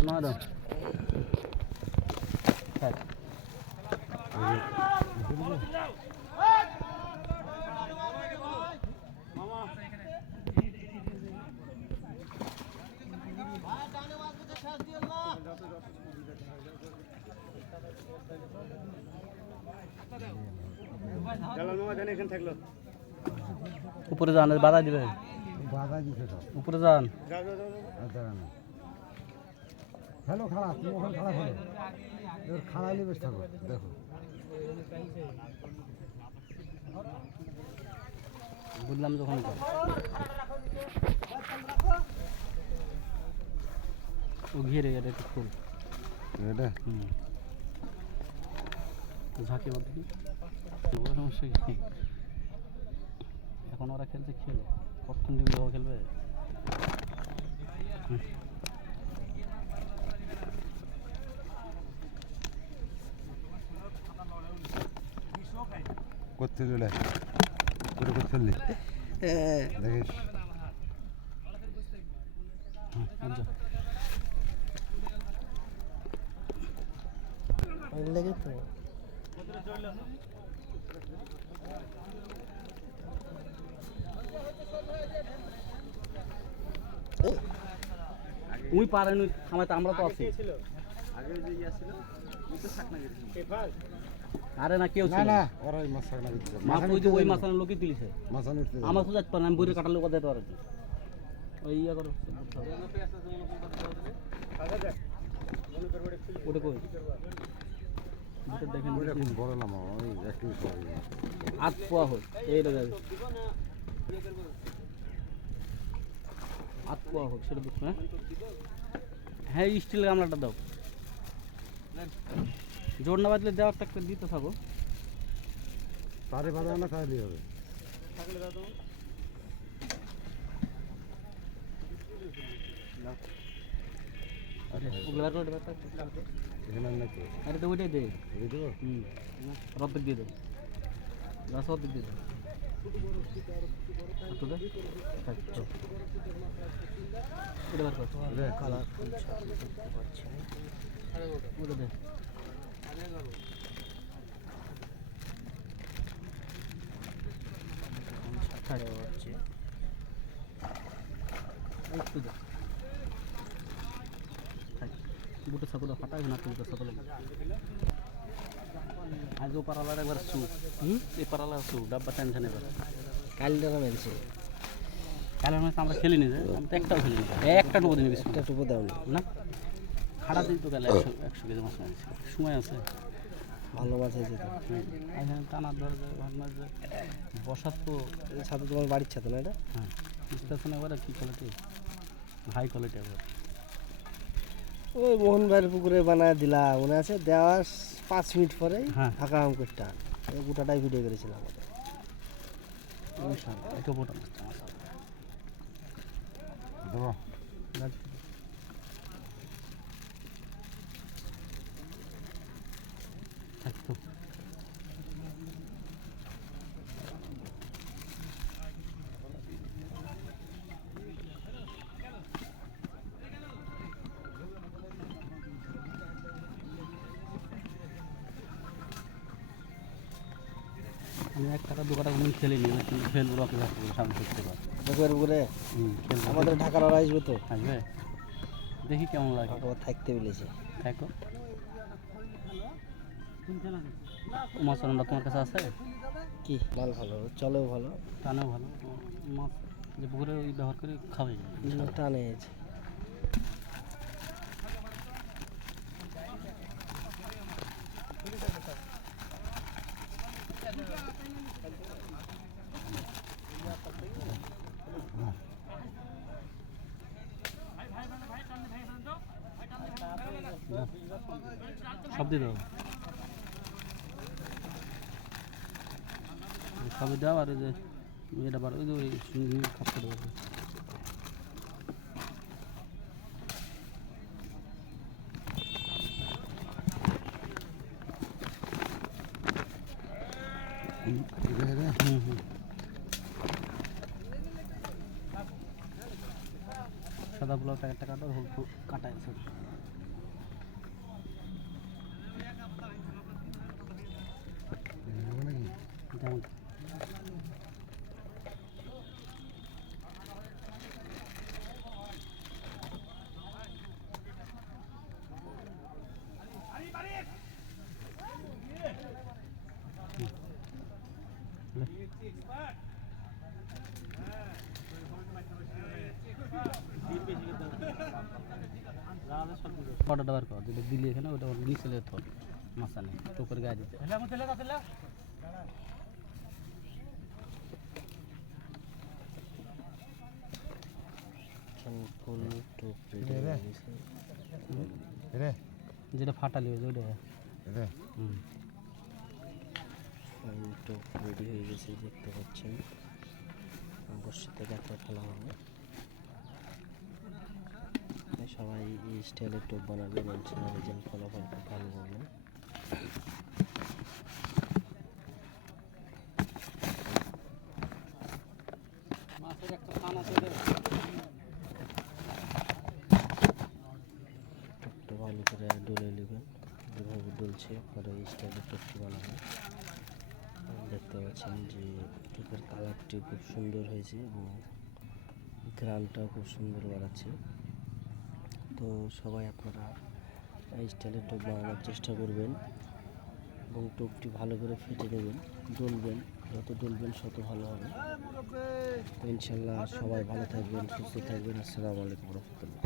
নয় দাও উপরে যান বাধা দিবে উপরে যান হ্যালো খারাপ তুমি ওখানে খারাপ হলো এবার খাড়াইলে বেশ থাকো দেখো বুঝলাম যখন ও ঘিরে গেলে একটু ফুল এটা ঝাঁকে মধ্যে সমস্যা কি এখন ওরা খেলছে খেলো কখন টিম খেলবে করতে চলে করে করতে চললি দেখিস লেগে তো উই পারেন থামাইতে আমরা তো আছি আরে না কেউ ছিল না ওরা ওই মাছ না দিতে মাছ ওই যে ওই মাছানোর লোকই তুলিছে মাছ উঠতে আমার তো যাইতে পারে আমি বইরে কাটালে কথা যেতে পারে ওই ইয়া করো ওটা কই দেখেন ওইটা খুব বড় না মামা ওই একটু আট পোয়া হোক এইটা যাবে আট পোয়া হোক সেটা বুঝছো হ্যাঁ স্টিল গামলাটা দাও জোর না বাজলে দেওয়া একটা দিতে থাকো তারে বাঁধা না খাইলে হবে এখানে নাকি আরে তো ওইটাই দে এই দেবো রব্বিক দিয়ে দে গাছ রব্বিক দিয়ে দে কালার ওটা দে হচ্ছে একটু দে বুটো সাকুলো ফাটাই না বুটো সাকুলো আজ ও পারালার একবার সু এই পারালার সু ডাব্বা টেনশন এবার কালটা মেলছে কালের ম্যাচ আমরা খেলিনি যে আমি তো একটাও খেলিনি একটা টুকু দিন একটা টুপো দাও না খাড়া দিন তো গেলে 100 কেজি মাছ মারিছি সময় আছে ভালো মাছ হয়েছে তো এখানে টানার ধরে ভাগনার যে বসার তো ছাদে তোমার বাড়ির ছাদে না এটা হ্যাঁ বুঝতে পারছেন এবারে কী কোয়ালিটি হাই কোয়ালিটি একবার ওই মোহন ভাইয়ের পুকুরে বানায় দিলা মনে আছে দেওয়ার 5 মিনিট পরে হ্যাঁ। ফাঁকা অঙ্কটা ওই গোটাটাই ভিডিও করেছিলাম আমাদের এটা বোটা মাছটা দেবো থাকতো আমি 1 টাকা 2 টাকা কোনো খেলিনি কিন্তু খেলবো রকে সামনে করতে পারবো পুকুরের পুকুরে আমাদের ঢাকার ওরা আসবে তো আসবে দেখি কেমন লাগে আবার থাকতে বলেছে থাকো মাছ রান্না তোমার কাছে আছে কি মাল ভালো চলেও ভালো টানেও ভালো মাছ যে পুকুরে ওই ব্যবহার করে খাওয়াই টানে আছে সব দিয়ে দাও সবই দাও আর ওই যে এটা বার ওই যে ওই খাপ করে দেবো সাদা ব্লক একটা কাটা হলুদ কাটা আছে অর্ডারটা বার কর, যেটা দিলি এখানে ওটা নিচে লেগে থর মাঝখানে টোপের গায়ে দিতে। ফুল টোপ রে রে যেটা ফাটালি ওই যে ওটা। রে হুম। ফুল টোপ রেডি হয়ে গেছে দেখতে পাচ্ছেন। বর্ষাতে গাঁথা ফেলা হবে। সবাই এই স্টাইলের টোপ বানাবেন, ইনশাআল্লাহ রেজাল্ট ফলাফল খুব ভালো পাবেন। মাছের একটা খান আছে টোপটা ভালো করে ডলে নেবেন, যেভাবে ডলছে আপনারা এই স্টাইলের টোপটি বানাবেন। দেখতে পাচ্ছেন যে টোপের কালারটি খুব সুন্দর হয়েছে এবং গ্রানটাও খুব সুন্দর বাড়াচ্ছে। তো সবাই আপনারা এই স্টাইলের টোপ বানানোর চেষ্টা করবেন এবং টোপটি ভালো করে ফেটে নেবেন, ডলবেন, যত ডলবেন তত ভালো হবে। তো ইনশাল্লাহ সবাই ভালো থাকবেন, সুস্থ থাকবেন। আসসালামু আলাইকুম রহমতুল্লাহ।